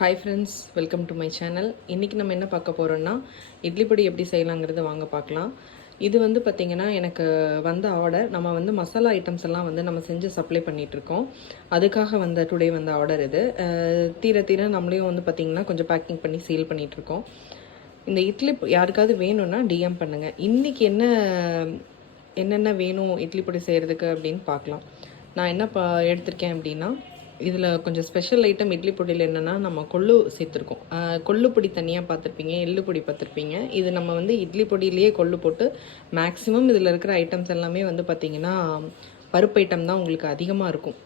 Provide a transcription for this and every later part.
Hi friends welcome to my channel இன்றைக்கி நம்ம என்ன பார்க்க போகிறோன்னா இட்லி பொடி எப்படி செய்யலாங்கிறத வாங்க பார்க்கலாம். இது வந்து பார்த்திங்கன்னா எனக்கு வந்த ஆர்டர் நம்ம வந்து மசாலா ஐட்டம்ஸ் எல்லாம் வந்து நம்ம செஞ்சு சப்ளை பண்ணிகிட்ருக்கோம் அதுக்காக வந்த டுடே வந்த ஆர்டர் இது. தீர தீர நம்மளையும் வந்து பார்த்திங்கன்னா கொஞ்சம் பேக்கிங் பண்ணி சேல் பண்ணிகிட்ருக்கோம் இந்த இட்லி யாருக்காவது வேணும்னா டிஎம் பண்ணுங்கள் இன்றைக்கி என்ன என்னென்ன வேணும் இட்லி பொடி செய்கிறதுக்கு அப்படின்னு பார்க்கலாம். நான் என்ன பா எடுத்திருக்கேன் அப்படின்னா இதில் கொஞ்சம் ஸ்பெஷல் ஐட்டம் இட்லி பொடியில் என்னென்னா நம்ம கொள்ளு சேர்த்துருக்கோம். கொள்ளுப்பொடி கொள்ளு பொடி தனியாக பார்த்துருப்பீங்க எள்ளு பொடி பார்த்துருப்பீங்க. இது நம்ம வந்து இட்லி பொடியிலேயே கொள்ளு போட்டு மேக்ஸிமம் இதில் இருக்கிற ஐட்டம்ஸ் எல்லாமே வந்து பார்த்திங்கன்னா பருப்பு ஐட்டம் தான் உங்களுக்கு அதிகமாக இருக்கும்.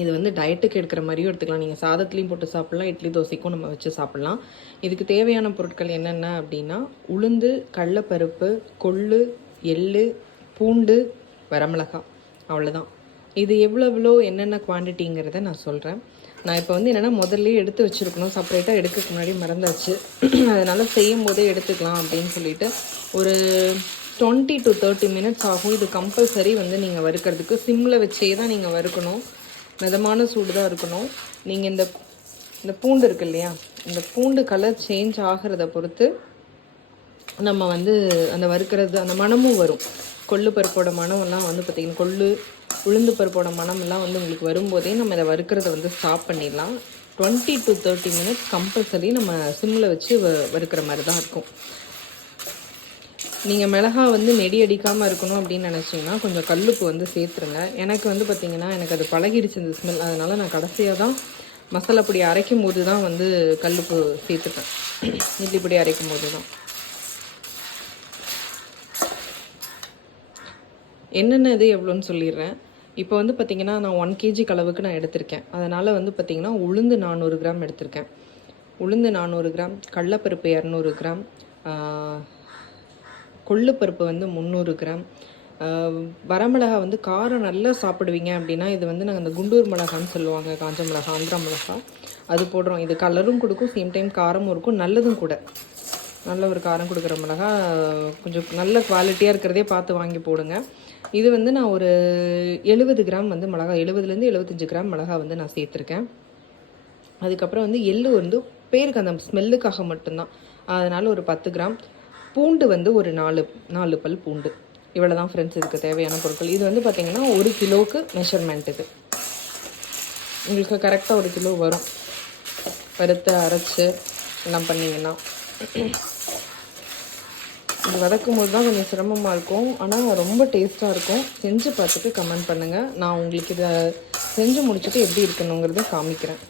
இது வந்து டயட்டுக்கு எடுக்கிற மாதிரியும் எடுத்துக்கலாம். நீங்கள் சாதத்துலேயும் போட்டு சாப்பிட்லாம் இட்லி தோசைக்கும் நம்ம வச்சு சாப்பிட்லாம். இதுக்கு தேவையான பொருட்கள் என்னென்ன அப்படின்னா உளுந்து கடலப்பருப்பு கொள்ளு எள்ளு பூண்டு வரமிளகாய். அவ்வளோதான் இது எவ்வளோ எவ்வளோ என்னென்ன குவான்டிட்டிங்கிறத நான் சொல்கிறேன் நான் இப்போ வந்து என்னென்னா முதல்ல எடுத்து வச்சுருக்கணும். செப்பரேட்டாக எடுக்கிறதுக்கு முன்னாடி மறந்தாச்சு. அதனால் செய்யும் போதே எடுத்துக்கலாம் அப்படின்னு சொல்லிட்டு ஒரு டுவெண்ட்டி டு தேர்ட்டி மினிட்ஸ் ஆகும். இது கம்பல்சரி வந்து நீங்கள் வறுக்கிறதுக்கு. சிம்மில் வச்சே தான் நீங்கள் வறுக்கணும். மிதமான சூடு தான் இருக்கணும். நீங்கள் இந்த இந்த பூண்டு இருக்கு இல்லையா? இந்த பூண்டு கலர் சேஞ்ச் ஆகிறத பொறுத்து நம்ம வந்து அந்த வறுக்கிறது அந்த மணமும் வரும். கொள்ளு பருப்போட மனம்லாம் வந்து பார்த்திங்கன்னா கொள்ளு உளுந்து பருப்போட மணம் வந்து உங்களுக்கு வரும்போதே நம்ம இதை வறுக்கிறத வந்து ஸ்டாப் பண்ணிடலாம். Twenty two thirty minutes compulsory நம்ம சிம்மில் வச்சு வ வறுக்கிற மாதிரி தான் இருக்கும். நீங்கள் மிளகா வந்து நெடி அடிக்காமல் இருக்கணும் அப்படின்னு நினச்சிங்கன்னா கொஞ்சம் கல்லுப்பு வந்து சேர்த்துருங்க. எனக்கு வந்து பார்த்திங்கன்னா எனக்கு அது பழகிடுச்சு இந்த ஸ்மெல் அதனால் நான் கடைசியாக தான் மசாலா பொடி அரைக்கும் போது தான் வந்து கல்லுப்பு சேர்த்துப்பேன் இட்லி பொடி அரைக்கும் போது தான் என்னென்ன இது எவ்வளோன்னு சொல்லிடுறேன். இப்போ வந்து பார்த்திங்கன்னா நான் ஒன் கேஜி அளவுக்கு நான் எடுத்திருக்கேன். அதனால் வந்து பார்த்திங்கன்னா உளுந்து நானூறு கிராம் எடுத்திருக்கேன். உளுந்து நானூறு கிராம் கடலப்பருப்பு இரநூறு கிராம் கொள்ளுப்பருப்பு வந்து முந்நூறு கிராம். வரமிளகா வந்து காரம் நல்லா சாப்பிடுவீங்க அப்படின்னா இது வந்து நாங்கள் அந்த குண்டூர் மிளகான்னு சொல்லுவாங்க காஞ்ச மிளகா ஆந்திரா மிளகா. அது போடுறோம். இது கலரும் கொடுக்கும் சேம் டைம் காரமும் இருக்கும் நல்லதும் கூட. நல்ல ஒரு காரம் கொடுக்குற மிளகா கொஞ்சம் நல்ல குவாலிட்டியாக இருக்கிறதே பார்த்து வாங்கி போடுங்க. இது வந்து நான் ஒரு எழுபது கிராம் வந்து மிளகா எழுபதுலேருந்து எழுபத்தஞ்சு கிராம் மிளகா வந்து நான் சேர்த்துருக்கேன். அதுக்கப்புறம் வந்து எள்ளு வந்து பேருக்கு அந்த ஸ்மெல்லுக்காக மட்டும்தான். அதனால் ஒரு பத்து கிராம். பூண்டு வந்து ஒரு நாலு நாலு பல் பூண்டு. இவ்வளோ தான் ஃப்ரெண்ட்ஸ் இதுக்கு தேவையான பொருட்கள். இது வந்து பார்த்திங்கன்னா ஒரு கிலோவுக்கு மெஷர்மெண்ட் இது. உங்களுக்கு கரெக்டாக ஒரு கிலோ வரும். வறுத்து அரைச்சு எல்லாம் பண்ணிங்கன்னா. இது வதக்கும் போது தான் கொஞ்சம் சிரமமாக இருக்கும். ஆனால் ரொம்ப டேஸ்ட்டாக இருக்கும். செஞ்சு பார்த்துட்டு கமெண்ட் பண்ணுங்கள் நான் உங்களுக்கு இதை செஞ்சு முடிச்சுட்டு எப்படி இருக்கணுங்கிறத காமிக்கிறேன்.